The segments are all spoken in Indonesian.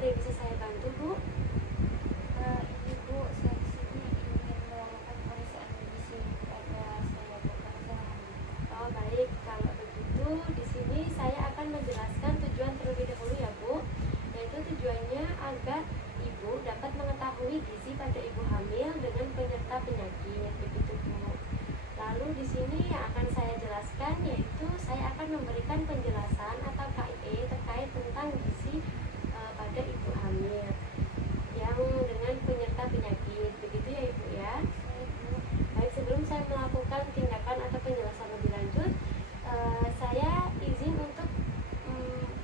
ada yang bisa saya bantu, Bu? Ini Bu, saya di sini ingin melakukan pemeriksaan gizi pada saya Bu, karena saya hamil. Oh, baik. Kalau begitu, di sini saya akan menjelaskan tujuan terlebih dahulu ya, Bu. Yaitu tujuannya agar Ibu dapat mengetahui gizi pada ibu hamil dengan penyerta penyakit, begitu, Bu. Lalu di sini yang akan saya jelaskan yaitu saya akan memberikan penjelasan atau KIE terkait tentang gizi pada ibu hamil yang dengan penyerta penyakit, begitu ya Ibu ya. Baik, sebelum saya melakukan tindakan atau penjelasan lebih lanjut, saya izin untuk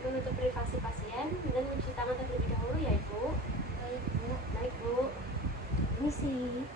menutup privasi pasien dan mencuci tangan terlebih dahulu ya Ibu. Baik Bu. Baik Bu, misi.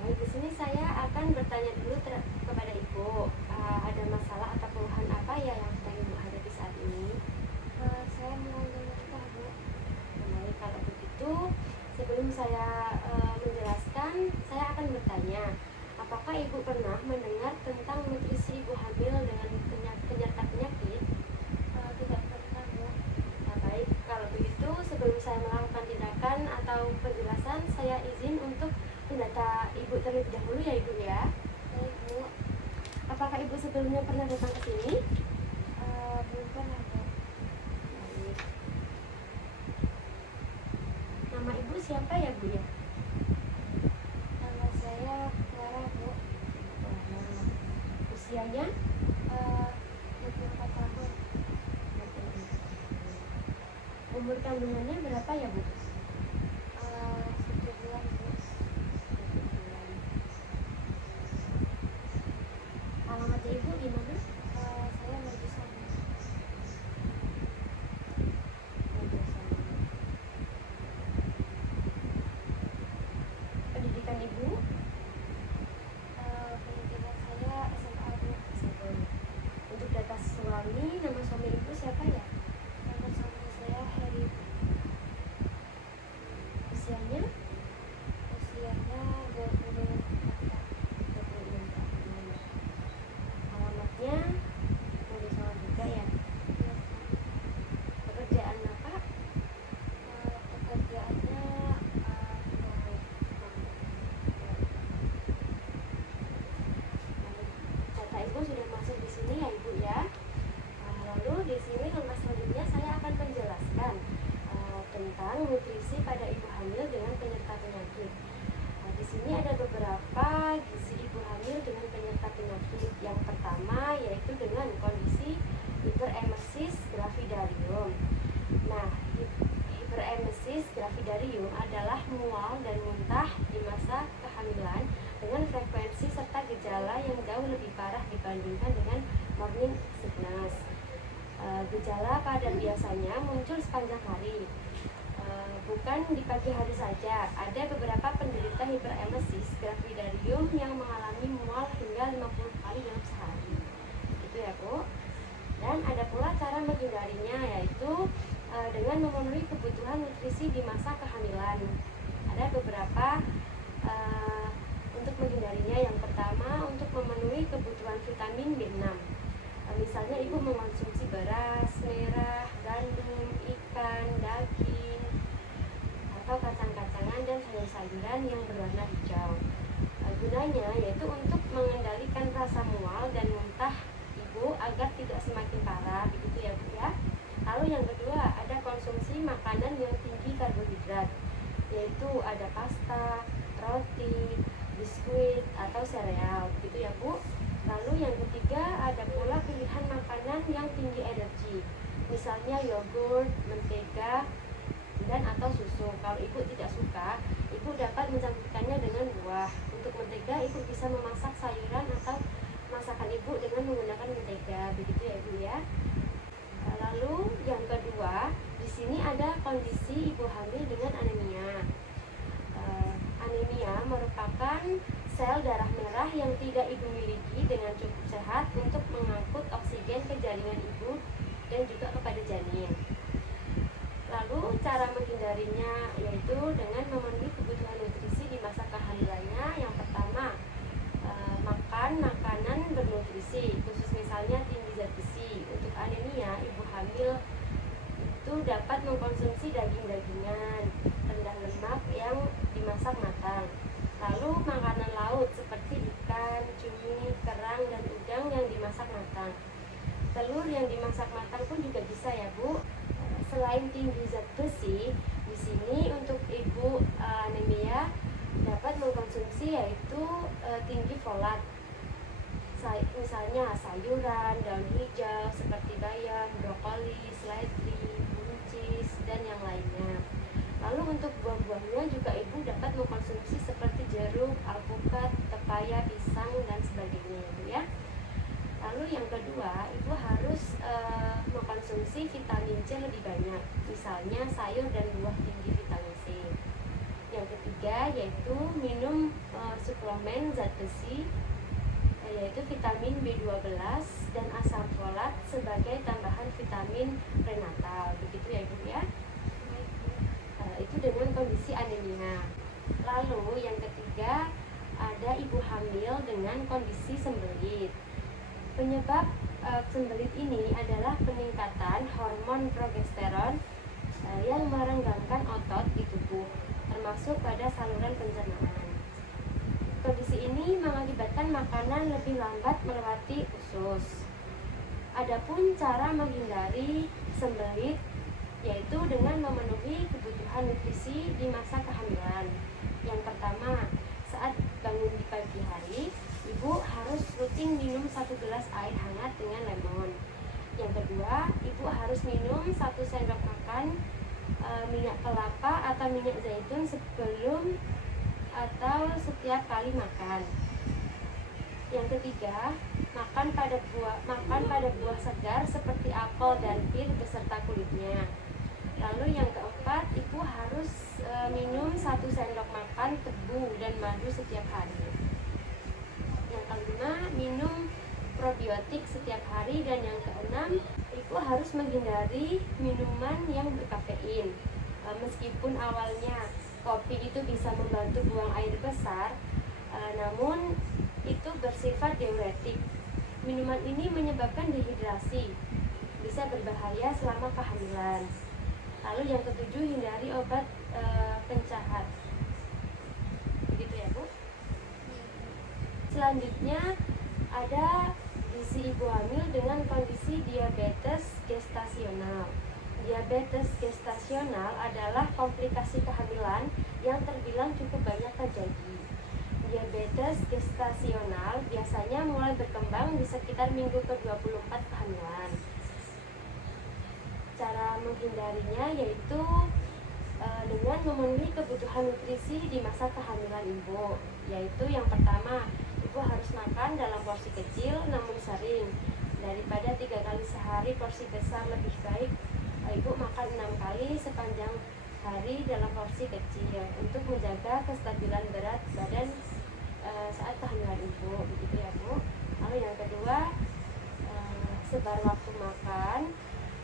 Baik, di sini saya akan bertanya dulu kepada Ibu, ada masalah atau keluhan apa ya yang sedang Ibu hadapi saat ini? Saya mau menikah Bu. Baik, kalau begitu sebelum saya menjelaskan, saya akan bertanya, apakah Ibu pernah mendengar tentang nutrisi ibu hamil dengan penyerta penyakit? Tidak pernah Bu. Baik, kalau begitu sebelum saya melakukan tindakan atau penjelasan, saya izin untuk mendata Ibu terlebih dahulu ya Ibu ya. Baik Bu. Apakah Ibu sebelumnya pernah datang ke sini? Belum pernah Bu. Baik. Nama Ibu siapa ya Bu ya? Nama saya Clara Bu. Usianya? 24 tahun. Umur kandungannya berapa ya Bu? 1 bulan Bu. Alamatnya Ibu di mana? Saya lagi sana. Pendidikan Ibu? Pendidikan saya SMA Bu. Untuk data suami, nama suami Ibu siapa ya? Nama suami saya Heri. Usianya? Usianya 26 tahun. 26 tahun. Alamatnya Mode Solo juga ya? Pekerjaan Bapak? Pekerjaannya Data Ibu sudah masuk di sini ya Ibu ya. Lalu di sini langkah selanjutnya saya akan menjelaskan tentang nutrisi pada ibu hamil dengan penyerta penyakit. Di sini ada beberapa gizi ibu hamil dengan penyerta penyakit. Yang pertama yaitu dengan kondisi hiperemesis gravidarium. Nah, hiperemesis gravidarium adalah mual dan muntah di masa kehamilan dengan frekuensi serta gejala yang jauh lebih parah dibandingkan dengan morning sickness. Gejala pada biasanya muncul sepanjang hari, bukan di pagi hari saja. Ada beberapa penderita hiperemesis gravidarium yang mengalami mual hingga 50 kali dalam sehari. Itu ya Bu. Dan ada pula cara menghindarinya, yaitu dengan memenuhi kebutuhan nutrisi di masa kehamilan. Ada beberapa untuk menghindarinya. Yang pertama, untuk memenuhi kebutuhan vitamin B6. Misalnya Ibu mengonsumsi beras merah, gandum, ikan, daging, atau kacang-kacangan dan sayur-sayuran yang berwarna hijau. Gunanya yaitu untuk mengendalikan rasa mual dan muntah Ibu agar tidak semakin parah, begitu ya Bu ya. Lalu yang kedua, ada konsumsi makanan yang tinggi karbohidrat, yaitu ada pasta, roti, biskuit, atau sereal, begitu ya Bu. Lalu yang ketiga, ada pula pilihan makanan yang tinggi energi, misalnya yogurt, mentega, dan atau susu. Kalau Ibu tidak suka, Ibu dapat mencampurkannya dengan buah. Untuk mentega, Ibu bisa memasak sayuran atau masakan Ibu dengan menggunakan mentega, begitu ya Ibu ya. Lalu yang kedua, di sini ada kondisi ibu hamil dengan anemia. Anemia merupakan sel darah merah yang tidak ibu miliki dengan cukup sehat untuk mengangkut oksigen ke jaringan ibu dan juga kepada janin. Lalu cara menghindarinya yaitu dengan memenuhi kebutuhan nutrisi di masa kehamilannya. Yang pertama, makan makanan bernutrisi, khusus misalnya tinggi zat besi. Untuk anemia, ibu hamil itu dapat mengkonsumsi daging-dagingan rendah lemak yang dimasak matang. Lalu makanan laut seperti ikan, cumi, kerang, dan udang yang dimasak matang. Telur yang dimasak matang pun juga bisa ya Bu. Selain tinggi zat besi, di sini untuk ibu anemia dapat mengkonsumsi yaitu tinggi folat. Misalnya sayuran, daun hijau seperti bayam, brokoli, seledri, buncis, dan yang lainnya. Lalu untuk buah-buahnya juga ibu dapat mengkonsumsi seperti jeruk, alpukat, pepaya, pisang, dan sebagainya ya. Lalu yang kedua, ibu harus mengkonsumsi vitamin C lebih banyak, misalnya sayur dan buah tinggi vitamin C. Yang ketiga yaitu minum suplemen zat besi, yaitu vitamin B12 dan asam folat sebagai tambahan vitamin prenatal. Begitu ya ibu ya. Itu dengan kondisi anemia. Lalu yang ketiga ada ibu hamil dengan kondisi sembelit. Penyebab sembelit ini adalah peningkatan hormon progesteron yang merenggangkan otot di tubuh, termasuk pada saluran pencernaan. Kondisi ini mengakibatkan makanan lebih lambat melewati usus. Adapun cara menghindari sembelit yaitu dengan memenuhi kebutuhan nutrisi di masa kehamilan. Yang pertama, saat bangun di pagi hari, ibu harus rutin minum 1 gelas air hangat dengan lemon. Yang kedua, ibu harus minum 1 sendok makan minyak kelapa atau minyak zaitun sebelum atau setiap kali makan. Yang ketiga, makan pada buah segar seperti apel dan pir beserta kulitnya. Lalu yang keempat, ibu harus minum 1 sendok makan tebu dan madu setiap hari. Yang kelima, minum probiotik setiap hari. Dan yang keenam, ibu harus menghindari minuman yang berkafein. Meskipun awalnya kopi itu bisa membantu buang air besar, namun itu bersifat diuretik. Minuman ini menyebabkan dehidrasi, bisa berbahaya selama kehamilan. Lalu yang ketujuh, hindari obat pencahat. Begitu ya Bu. Selanjutnya ada gizi ibu hamil dengan kondisi diabetes gestasional. Diabetes gestasional adalah komplikasi kehamilan yang terbilang cukup banyak terjadi. Diabetes gestasional biasanya mulai berkembang di sekitar minggu ke-24 kehamilan. Cara menghindarinya yaitu dengan memenuhi kebutuhan nutrisi di masa kehamilan ibu. Yaitu yang pertama, ibu harus makan dalam porsi kecil namun sering. Daripada 3 kali sehari porsi besar, lebih baik ibu makan 6 kali sepanjang hari dalam porsi kecil untuk menjaga kestabilan berat badan saat kehamilan ibu. Begitu ya Bu. Lalu yang kedua, sebar waktu makan.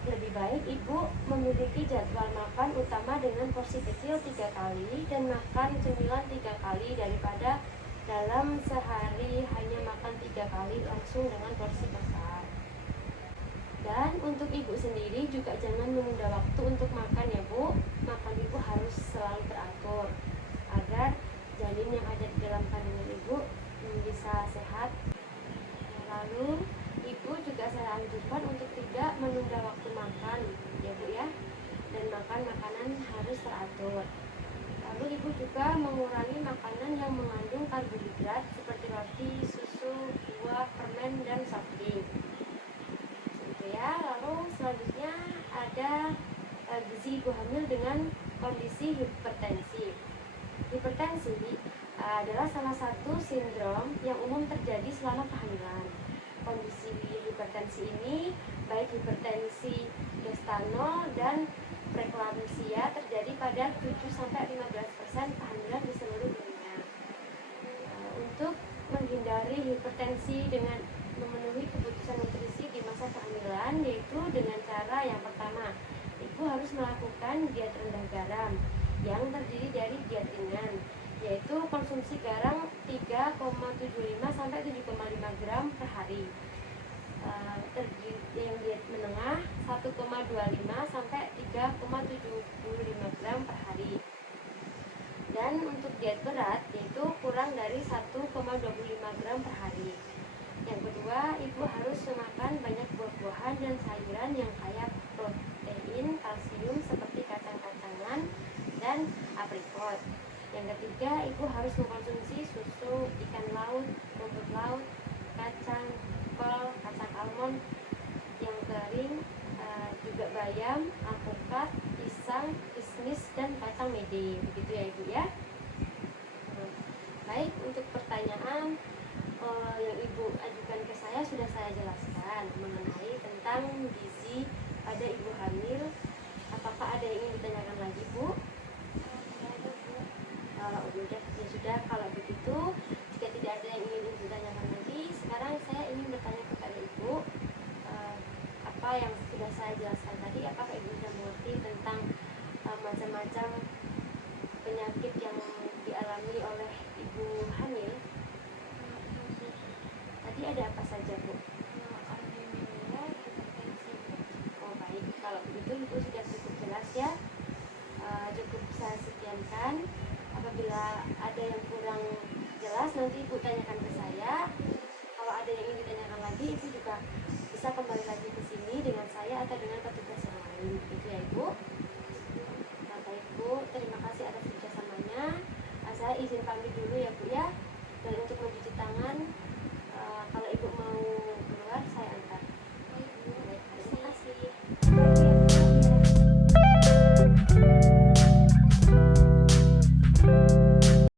Lebih baik ibu memiliki jadwal makan utama dengan porsi kecil 3 kali dan makan cemilan 3 kali daripada dalam sehari hanya makan 3 kali langsung dengan porsi besar. Dan untuk ibu sendiri juga jangan menunda waktu untuk makan ya Bu. Makan ibu harus selalu teratur agar janin yang ada di dalam kandungan ibu bisa sehat. Lalu ibu juga saya anjurkan untuk tidak menunda waktu makan ya Bu ya, dan makan makanan harus teratur. Lalu ibu juga mengurangi makanan yang mengandung karbohidrat seperti roti, susu, buah, permen, dan soft drink gitu ya. Lalu selanjutnya ada gizi ibu hamil dengan kondisi hipertensi. Hipertensi adalah salah satu sindrom yang umum terjadi selama kehamilan. Kondisi hipertensi ini, baik hipertensi gestanol dan preeklamsia, terjadi pada 7-15% kehamilan di seluruh dunia. Untuk menghindari menghindari hipertensi dengan memenuhi kebutuhan nutrisi di masa kehamilan, yaitu dengan cara yang pertama, ibu harus melakukan diet rendah garam yang terdiri dari diet ringan, yaitu konsumsi garam 3,75 sampai 7,5 gram per hari. Yang diet menengah 1,25 sampai 3,75 gram per hari. Dan untuk diet berat yaitu kurang dari 1,25 gram per hari. Yang kedua, ibu harus memakan banyak buah-buahan dan sayuran yang kaya protein, kalsium seperti kacang-kacangan dan aprikot. Yang ketiga, ibu harus mengkonsumsi susu, ikan laut, rumput laut, kacang, kol, kacang almond yang kering, juga bayam, alpukat, pisang, kismis, dan kacang mede. Begitu ya ibu ya. Baik, untuk pertanyaan yang ibu ajukan ke saya sudah saya jelaskan mengenai tentang gizi pada ibu hamil. Apakah ada yang ingin ditanyakan lagi bu? Ya sudah, kalau begitu jika tidak ada yang ingin ditanyakan lagi, sekarang saya ingin bertanya kepada ibu, apa yang sudah saya jelaskan tadi, apakah ibu sudah mengerti tentang macam-macam penyakit yang dialami oleh ibu hamil? Tadi ada apa saja bu? Oh baik, kalau begitu ibu sudah cukup jelas ya. Cukup saya sekiankan. Apabila ada yang kurang jelas nanti ibu tanyakan ke saya. Kalau ada yang ingin ditanyakan lagi, ibu juga bisa kembali lagi ke sini dengan saya atau dengan petugas yang lain. Itu ya ibu. Nah baik bu, terima kasih atas kerjasamanya. Saya izin pamit dulu